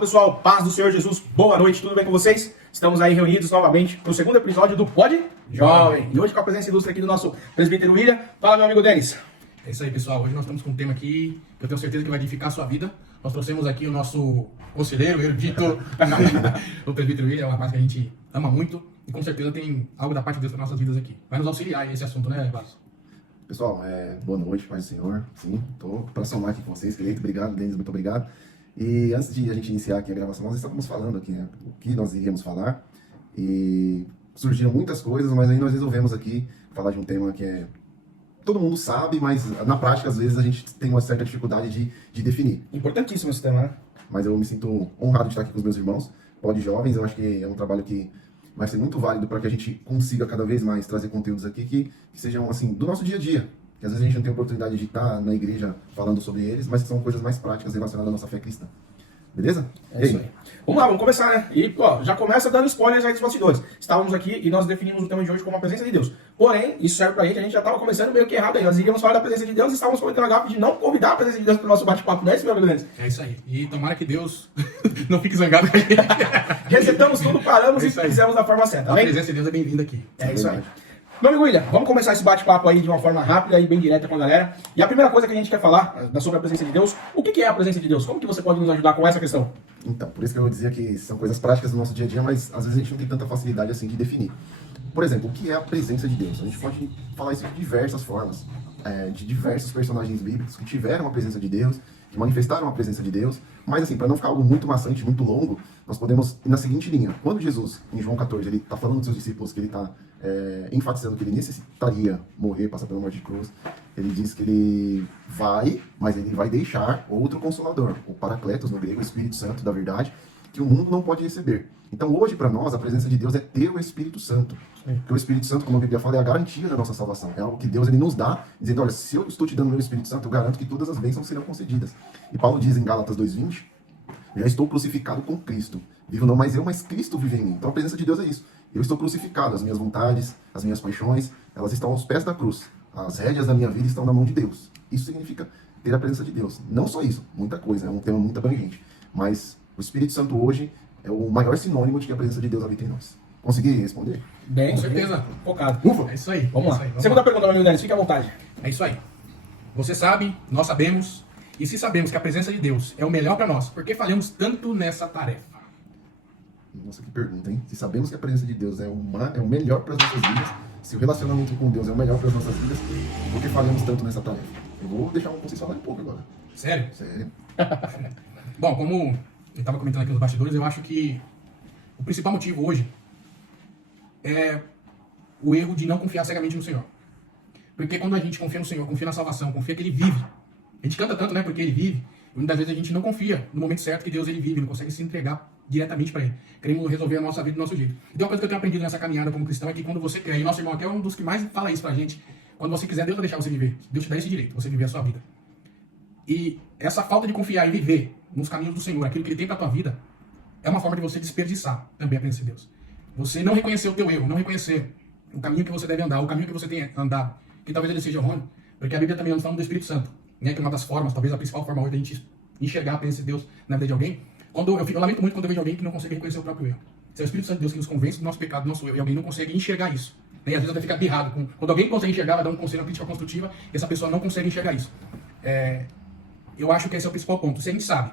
pessoal, paz do Senhor Jesus, boa noite, tudo bem com vocês? Estamos aí reunidos novamente para o segundo episódio do Pod Jovem. E hoje com a presença ilustre aqui do nosso presbítero William. Fala, meu amigo Denis. É isso aí, pessoal. Hoje nós estamos com um tema aqui que eu tenho certeza que vai edificar a sua vida. Nós trouxemos aqui o nosso conselheiro, erudito, o presbítero William, é um rapaz que a gente ama muito e com certeza tem algo da parte de Deus para nossas vidas aqui. Vai nos auxiliar esse assunto, né, Vasco? Pessoal, boa noite, paz do Senhor. Sim, estou para somar aqui com vocês. Querido, obrigado, Denis, muito obrigado. E antes de a gente iniciar aqui a gravação, nós estávamos falando aqui, né, o que nós iríamos falar. E surgiram muitas coisas, mas aí nós resolvemos aqui falar de um tema que todo mundo sabe, mas na prática, às vezes, a gente tem uma certa dificuldade de definir. Importantíssimo esse tema, né? Mas eu me sinto honrado de estar aqui com os meus irmãos, Pod Jovens. Eu acho que é um trabalho que vai ser muito válido para que a gente consiga cada vez mais trazer conteúdos aqui que sejam, assim, do nosso dia a dia. Que às vezes a gente não tem oportunidade de estar na igreja falando sobre eles, mas que são coisas mais práticas relacionadas à nossa fé cristã. Beleza? É isso aí. Vamos lá, vamos começar, né? E, ó, já começa dando spoilers aí dos bastidores. Estávamos aqui e nós definimos o tema de hoje como a presença de Deus. Porém, isso serve pra gente, a gente já estava começando meio que errado aí. Nós iríamos falar da presença de Deus e estávamos cometendo a gafe de não convidar a presença de Deus para o nosso bate-papo, não é isso, meu amigo Denis? É isso aí. E tomara que Deus não fique zangado com a gente. Resetamos tudo, paramos e fizemos da forma certa, A tá presença de Deus é bem-vinda aqui. É isso aí. Meu amigo William, vamos começar esse bate-papo aí de uma forma rápida e bem direta com a galera. E a primeira coisa que a gente quer falar sobre a presença de Deus, o que é a presença de Deus? Como que você pode nos ajudar com essa questão? Então, por isso que eu dizia que são coisas práticas do nosso dia a dia, mas às vezes a gente não tem tanta facilidade assim de definir. Por exemplo, o que é a presença de Deus? A gente pode falar isso de diversas formas, de diversos personagens bíblicos que tiveram a presença de Deus, que manifestaram a presença de Deus, mas assim, para não ficar algo muito maçante, muito longo, nós podemos ir na seguinte linha. Quando Jesus, em João 14, ele está falando dos seus discípulos que ele está enfatizando que ele necessitaria morrer, passar pela morte de cruz, ele diz que ele vai, mas ele vai deixar outro Consolador, o Paracletos no grego, o Espírito Santo da verdade, que o mundo não pode receber. Então hoje para nós a presença de Deus é ter o Espírito Santo. Porque o Espírito Santo, como a Bíblia fala, é a garantia da nossa salvação. É algo que Deus ele nos dá, dizendo, olha, se eu estou te dando o meu Espírito Santo, eu garanto que todas as bênçãos serão concedidas. E Paulo diz em Gálatas 2:20, já estou crucificado com Cristo. Vivo não mais eu, mas Cristo vive em mim. Então a presença de Deus é isso. Eu estou crucificado, as minhas vontades, as minhas paixões, elas estão aos pés da cruz. As rédeas da minha vida estão na mão de Deus. Isso significa ter a presença de Deus. Não só isso, muita coisa, é um tema muito abrangente. Mas o Espírito Santo hoje é o maior sinônimo de que a presença de Deus habita em nós. Consegui responder? Bem, Com certeza. Focado. É isso aí. Vamos lá. É isso aí. Segunda pergunta, meu amigo Denis, fique à vontade. É isso aí. Você sabe, nós sabemos, e se sabemos que a presença de Deus é o melhor para nós, por que falhamos tanto nessa tarefa? Nossa, que pergunta, hein? Se sabemos que a presença de Deus é o melhor para as nossas vidas, se o relacionamento com Deus é o melhor para as nossas vidas, por que falhamos tanto nessa tarefa? Eu vou deixar vocês falarem um pouco agora. Sério? Sério. Bom, como eu estava comentando aqui nos bastidores, eu acho que o principal motivo hoje é o erro de não confiar cegamente no Senhor. Porque quando a gente confia no Senhor, confia na salvação, confia que Ele vive, a gente canta tanto, né, porque Ele vive, e muitas vezes a gente não confia no momento certo que Deus Ele vive, não consegue se entregar diretamente para Ele. Queremos resolver a nossa vida do nosso jeito. Então, uma coisa que eu tenho aprendido nessa caminhada como cristão é que quando você quer, e nosso irmão aqui é um dos que mais fala isso pra gente, quando você quiser, Deus vai deixar você viver. Deus te dá esse direito, você viver a sua vida. E essa falta de confiar e viver nos caminhos do Senhor, aquilo que Ele tem pra tua vida, é uma forma de você desperdiçar também a presença de Deus. Você não reconhecer o teu erro, não reconhecer o caminho que você deve andar, o caminho que você tem que andar, que talvez ele seja errôneo, porque a Bíblia também nos fala do Espírito Santo, né, que é uma das formas, talvez a principal forma hoje da gente enxergar a presença de Deus na vida de alguém. Eu lamento muito quando eu vejo alguém que não consegue reconhecer o próprio erro. Se é o Espírito Santo de Deus que nos convence do nosso pecado, do nosso erro, e alguém não consegue enxergar isso. Né, e às vezes até fica birrado. Quando alguém consegue enxergar, vai dar um conselho, uma crítica construtiva, e essa pessoa não consegue enxergar isso. Eu acho que esse é o principal ponto. Se a gente sabe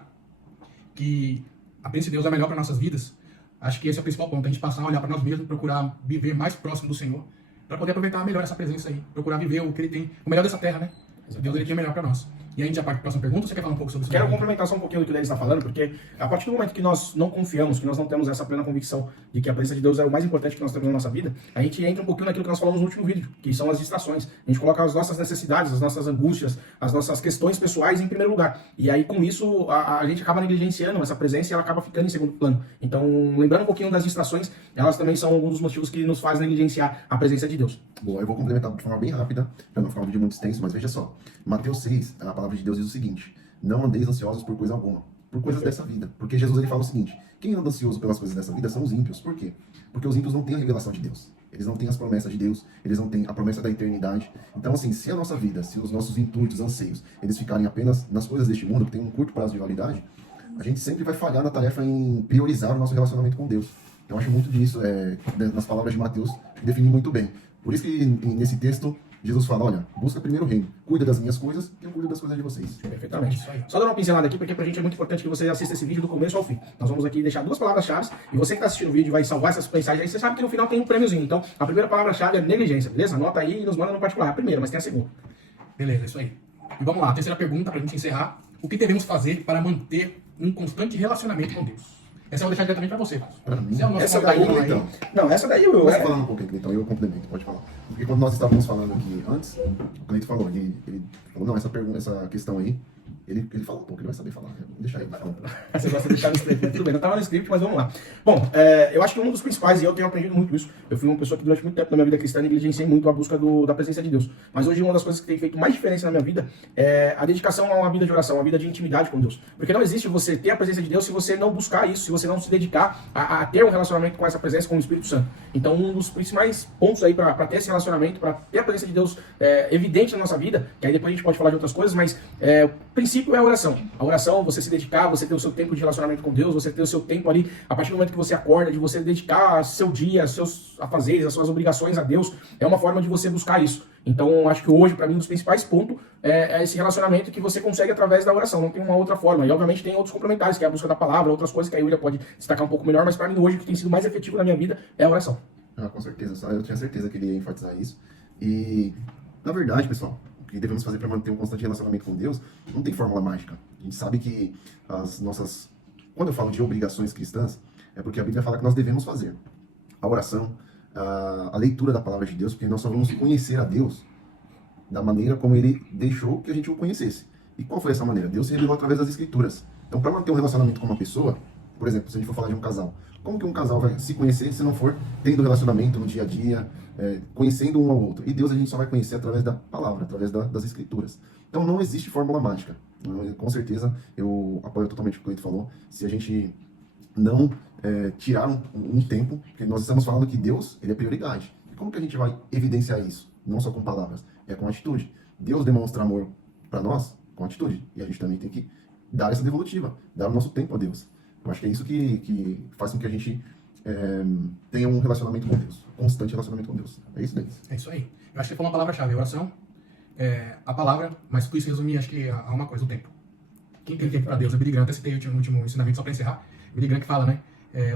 que a presença de Deus é melhor para nossas vidas, acho que esse é o principal ponto. A gente passar a olhar para nós mesmos, procurar viver mais próximo do Senhor, para poder aproveitar melhor essa presença aí. Procurar viver o que Ele tem, o melhor dessa terra, né? Exatamente. Deus Ele tem o melhor para nós. E a gente já parte para a próxima pergunta, ou você quer falar um pouco sobre isso? Quero complementar só um pouquinho do que o Denis está falando, porque a partir do momento que nós não confiamos, que nós não temos essa plena convicção de que a presença de Deus é o mais importante que nós temos na nossa vida, a gente entra um pouquinho naquilo que nós falamos no último vídeo, que são as distrações. A gente coloca as nossas necessidades, as nossas angústias, as nossas questões pessoais em primeiro lugar. E aí, com isso, a gente acaba negligenciando essa presença e ela acaba ficando em segundo plano. Então, lembrando um pouquinho das distrações, elas também são alguns dos motivos que nos fazem negligenciar a presença de Deus. Bom, eu vou complementar de forma bem rápida, para não ficar um vídeo muito extenso, mas veja só. Mateus 6, a palavra de Deus diz o seguinte: não andeis ansiosos por coisa alguma, por coisas dessa vida. Porque Jesus ele fala o seguinte: quem anda ansioso pelas coisas dessa vida são os ímpios. Por quê? Porque os ímpios não têm a revelação de Deus. Eles não têm as promessas de Deus, eles não têm a promessa da eternidade. Então, assim, se a nossa vida, se os nossos intuitos, anseios, eles ficarem apenas nas coisas deste mundo, que tem um curto prazo de validade, a gente sempre vai falhar na tarefa em priorizar o nosso relacionamento com Deus. Eu acho muito disso, nas palavras de Mateus, define muito bem. Por isso que nesse texto, Jesus fala, olha, busca primeiro o reino, cuida das minhas coisas e eu cuido das coisas de vocês. Perfeitamente. Só dando uma pincelada aqui, porque pra gente é muito importante que você assista esse vídeo do começo ao fim. Nós vamos aqui deixar 2 palavras-chave, e você que tá assistindo o vídeo vai salvar essas mensagens aí, você sabe que no final tem um prêmiozinho. Então, a primeira palavra-chave é negligência, beleza? Anota aí e nos manda no particular. A primeira, mas tem a segunda. Beleza, isso aí. E vamos lá, a terceira pergunta pra gente encerrar. O que devemos fazer para manter um constante relacionamento com Deus? Essa eu vou deixar diretamente pra você, Carlos. Pra mim, Você é o nosso essa daí, convidado aí. então. Não, essa daí eu... Você falando um pouquinho, Cleiton, eu complemento, pode falar. Porque quando nós estávamos falando aqui antes, o Cleiton falou, ele falou, não, essa questão aí, ele fala um pouco, ele vai saber falar. Vou deixar ele falar. Você gosta de deixar no script, né? Tudo bem, não estava no script, mas vamos lá. Bom, eu acho que um dos principais, e eu tenho aprendido muito isso, eu fui uma pessoa que durante muito tempo na minha vida cristã negligenciei muito a busca da presença de Deus. Mas hoje uma das coisas que tem feito mais diferença na minha vida é a dedicação a uma vida de oração, uma vida de intimidade com Deus. Porque não existe você ter a presença de Deus se você não buscar isso, se você não se dedicar a ter um relacionamento com essa presença, com o Espírito Santo. Então um dos principais pontos aí para ter esse relacionamento, para ter a presença de Deus evidente na nossa vida, que aí depois a gente pode falar de outras coisas, mas o princípio é a oração. A oração, você se dedicar, você ter o seu tempo de relacionamento com Deus, você ter o seu tempo ali, a partir do momento que você acorda, de você dedicar seu dia, seus afazeres, as suas obrigações a Deus, é uma forma de você buscar isso. Então, acho que hoje, para mim, um dos principais pontos é esse relacionamento que você consegue através da oração, não tem uma outra forma. E, obviamente, tem outros complementares, que é a busca da palavra, outras coisas que a Yulia pode destacar um pouco melhor, mas para mim, hoje, o que tem sido mais efetivo na minha vida é a oração. Ah, com certeza, eu tinha certeza que ele ia enfatizar isso. E, na verdade, pessoal, o que devemos fazer para manter um constante relacionamento com Deus não tem fórmula mágica. A gente sabe que as nossas... Quando eu falo de obrigações cristãs, é porque a Bíblia fala que nós devemos fazer a oração, a leitura da palavra de Deus, porque nós só vamos conhecer a Deus da maneira como Ele deixou que a gente o conhecesse. E qual foi essa maneira? Deus se revelou através das Escrituras. Então, para manter um relacionamento com uma pessoa, por exemplo, se a gente for falar de um casal, como que um casal vai se conhecer se não for tendo relacionamento no dia a dia, conhecendo um ao outro? E Deus a gente só vai conhecer através da palavra, através das Escrituras. Então não existe fórmula mágica. Com certeza, eu apoio totalmente o que o Cleiton falou. Se a gente não tirar um tempo, porque nós estamos falando que Deus, Ele é prioridade. E como que a gente vai evidenciar isso? Não só com palavras, é com atitude. Deus demonstra amor para nós com atitude. E a gente também tem que dar essa devolutiva, dar o nosso tempo a Deus. Eu acho que é isso que faz com que a gente tenha um relacionamento com Deus, um constante relacionamento com Deus. É isso, Denis? É isso aí. Eu acho que você falou uma palavra-chave, oração, a palavra, mas por isso resumir, acho que a uma coisa, o tempo. Quem tem tempo para Deus? A Billy Graham, até citei o último ensinamento, só para encerrar. Billy Graham que fala, né?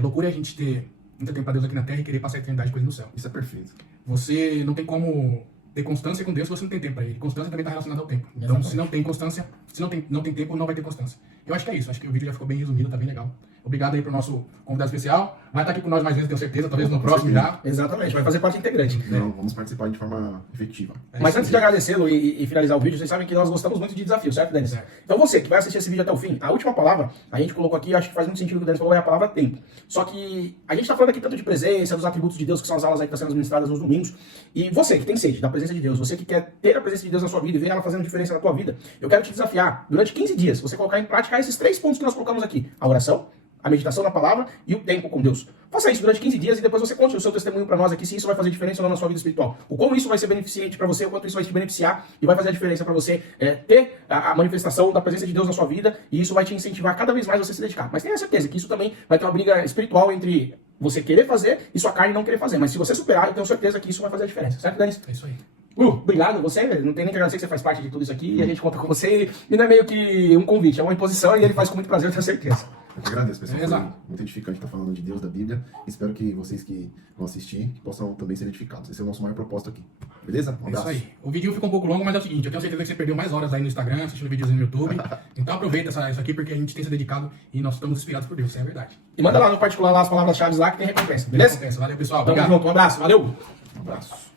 Loucura é a gente ter muito tempo para Deus aqui na Terra e querer passar a eternidade com Ele no céu. Isso é perfeito. Você não tem como ter constância com Deus se você não tem tempo para Ele. Constância também está relacionada ao tempo. Então, se não tem constância, se não tem tempo, não vai ter constância. Eu acho que é isso. Acho que o vídeo já ficou bem resumido, tá bem legal. Obrigado aí pro nosso convidado especial. Vai estar aqui com nós mais vezes, tenho certeza. Talvez no próximo já. Exatamente, vai fazer parte integrante. Não, vamos participar de forma efetiva. Mas antes de agradecê-lo e finalizar o vídeo, vocês sabem que nós gostamos muito de desafio, certo, Denis? Certo. Então você que vai assistir esse vídeo até o fim, a última palavra, a gente colocou aqui, acho que faz muito sentido o que o Denis falou, é a palavra tempo. Só que a gente está falando aqui tanto de presença, dos atributos de Deus, que são as aulas aí que estão sendo ministradas nos domingos. E você que tem sede da presença de Deus, você que quer ter a presença de Deus na sua vida e ver ela fazendo diferença na tua vida, eu quero te desafiar, durante 15 dias, você colocar em prática esses 3 pontos que nós colocamos aqui. A oração, a meditação na palavra e o tempo com Deus. Faça isso durante 15 dias e depois você conte o seu testemunho para nós aqui, se isso vai fazer diferença ou não na sua vida espiritual. O como isso vai ser beneficente para você, o quanto isso vai te beneficiar e vai fazer a diferença para você ter a manifestação da presença de Deus na sua vida, e isso vai te incentivar cada vez mais a você se dedicar. Mas tenha certeza que isso também vai ter uma briga espiritual entre você querer fazer e sua carne não querer fazer. Mas se você superar, eu tenho certeza que isso vai fazer a diferença. Certo, Denis? É isso aí. Obrigado, você não tem nem que agradecer que você faz parte de tudo isso aqui e a gente conta com você. E não é meio que um convite, é uma imposição e ele faz com muito prazer, eu tenho certeza. Eu que agradeço, pessoal. Beleza. Foi muito edificante estar falando de Deus, da Bíblia. Espero que vocês que vão assistir que possam também ser edificados. Esse é o nosso maior propósito aqui. Beleza? Um É isso abraço. aí. O vídeo ficou um pouco longo, mas é o seguinte, eu tenho certeza que você perdeu mais horas aí no Instagram, assistindo vídeos no YouTube. Então aproveita isso aqui, porque a gente tem se dedicado e nós estamos inspirados por Deus, isso é verdade. E manda lá no particular lá as palavras-chave lá que tem recompensa, beleza? Valeu, pessoal. Tamo Obrigado. junto, um abraço, valeu! Um abraço.